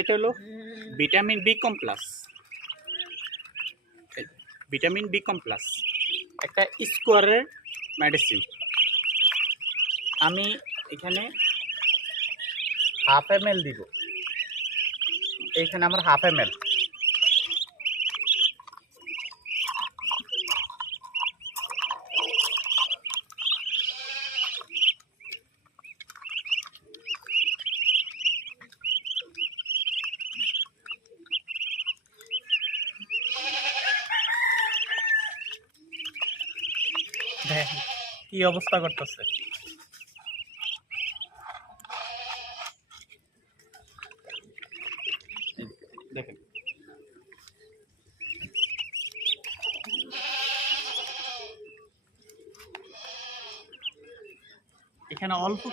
এটা হলো vitamin B complex. Vitamin B complex. একটা স্কোয়ারের মেডিসিন। আমি এখানে হাফ এম এল দিব। এখানে আমার হাফ এম এল দেখেন কি অবস্থা করতেছে? এখানে অল্প